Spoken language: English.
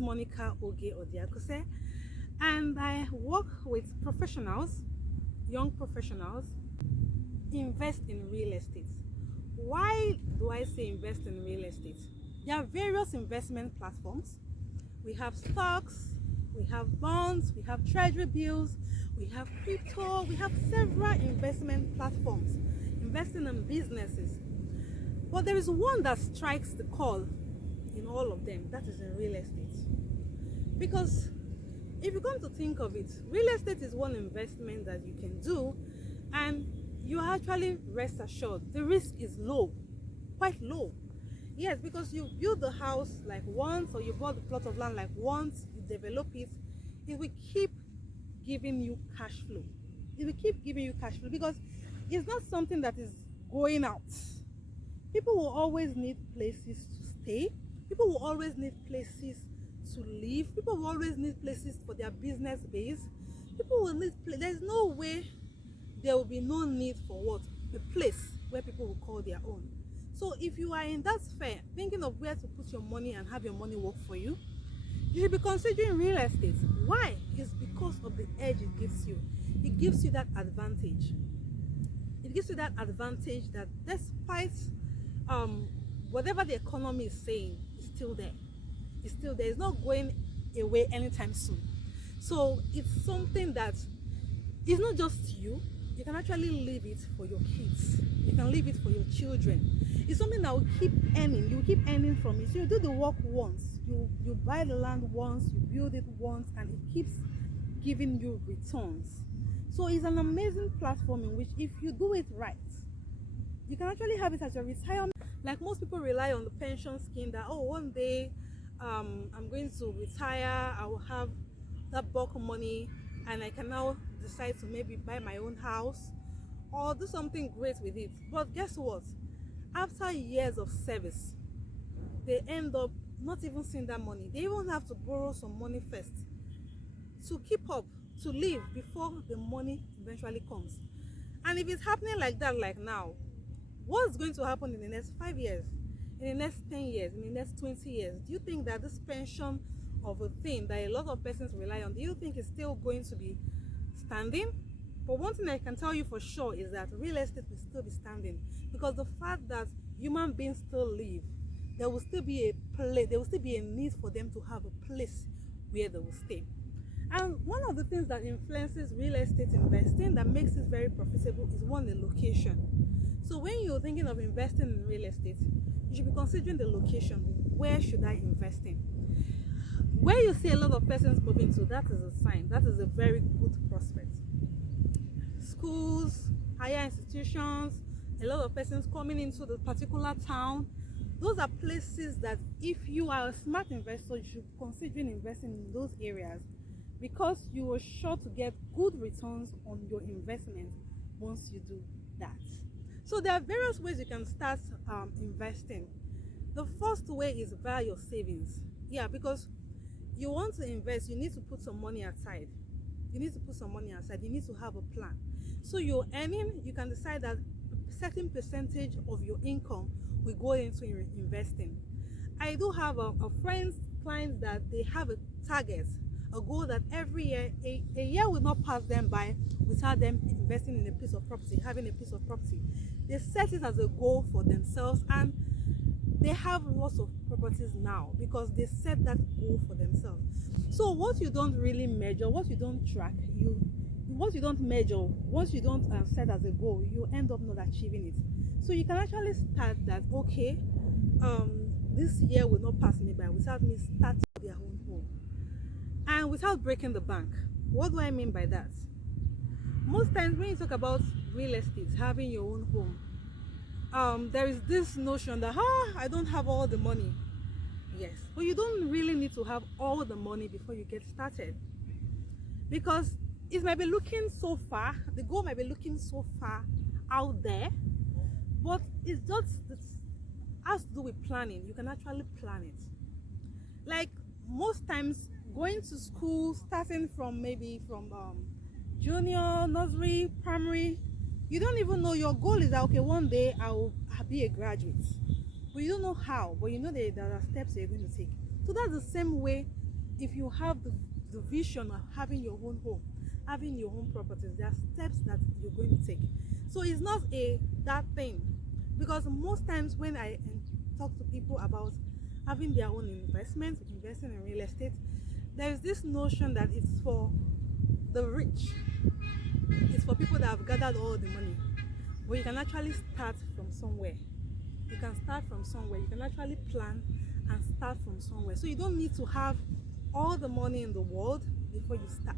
is Monica Oge Odiakuse, and I work with professionals, young professionals, invest in real estate. Why do I say invest in real estate? There are various investment platforms. We have stocks, we have bonds, we have treasury bills, we have crypto, we have several investment platforms investing in businesses. But there is one that strikes the call in all of them, that is in real estate. Because if you come to think of it, real estate is one investment that you can do, and you actually rest assured the risk is low, quite low. Yes, because you build the house like once, or you bought the plot of land like once, you develop it, it will keep giving you cash flow. It will keep giving you cash flow because it's not something that is going out. People will always need places to stay. People will always need places to live. People will always need places for their business base. People will need there's no way there will be no need for what? A place where people will call their own. So if you are in that sphere, thinking of where to put your money and have your money work for you, you should be considering real estate. Why? It's because of the edge it gives you. It gives you that advantage. It gives you that advantage that despite whatever the economy is saying, is still there. It's still there. It's not going away anytime soon. So it's something that is not just you. You can actually leave it for your kids. You can leave it for your children. It's something that will keep earning. You keep earning from it. So you do the work once. You buy the land once. You build it once, and it keeps giving you returns. So it's an amazing platform in which, if you do it right, you can actually have it as your retirement. Like most people rely on the pension scheme that, oh, one day I'm going to retire, I will have that bulk of money, and I can now decide to maybe buy my own house or do something great with it. But guess what? After years of service, they end up not even seeing that money. They even have to borrow some money first to keep up, to live before the money eventually comes. And if it's happening like that, like now, what's going to happen in the next 5 years, in the next 10 years, in the next 20 years? Do you think that this pension of a thing that a lot of persons rely on, do you think it's still going to be standing? But one thing I can tell you for sure is that real estate will still be standing, because the fact that human beings still live, there will still be a place, there will still be a need for them to have a place where they will stay. And one of the things that influences real estate investing that makes it very profitable is, one, the location. So when you're thinking of investing in real estate, you should be considering the location. Where should I invest in? Where you see a lot of persons moving to, that is a sign, that is a very good prospect. Schools, higher institutions, a lot of persons coming into the particular town, those are places that if you are a smart investor, you should consider investing in those areas, because you are sure to get good returns on your investment once you do that. So there are various ways you can start investing. The first way is via your savings. Yeah, because you want to invest, you need to put some money aside. You need to put some money aside. You need to have a plan. So you're earning, you can decide that a certain percentage of your income will go into investing. I do have a friend's clients that they have a target, a goal that every year, a year will not pass them by without them investing in a piece of property, having a piece of property. They set it as a goal for themselves, and they have lots of properties now because they set that goal for themselves. So what you don't really measure, what you don't track, what you don't measure, what you don't set as a goal, you end up not achieving it. So you can actually start that, okay, this year will not pass me by without me starting their own home, and without breaking the bank. What do I mean by that? Most times when you talk about real estate, having your own home, there is this notion that, I don't have all the money. Yes, but you don't really need to have all the money before you get started, because it might be looking so far, the goal might be looking so far out there, but it has to do with planning. You can actually plan it. Like most times, going to school, starting from maybe from junior, nursery, primary, you don't even know. Your goal is that, okay, one day I will be a graduate, but you don't know how, but you know that there are steps you're going to take. So that's the same way if you have the vision of having your own home, having your own properties, there are steps that you're going to take. So it's not a that thing, because most times when I talk to people about having their own investments, investing in real estate, there is this notion that it's for the rich, it's for people that have gathered all the money. But you can actually start from somewhere. You can start from somewhere. You can actually plan and start from somewhere. So you don't need to have all the money in the world before you start.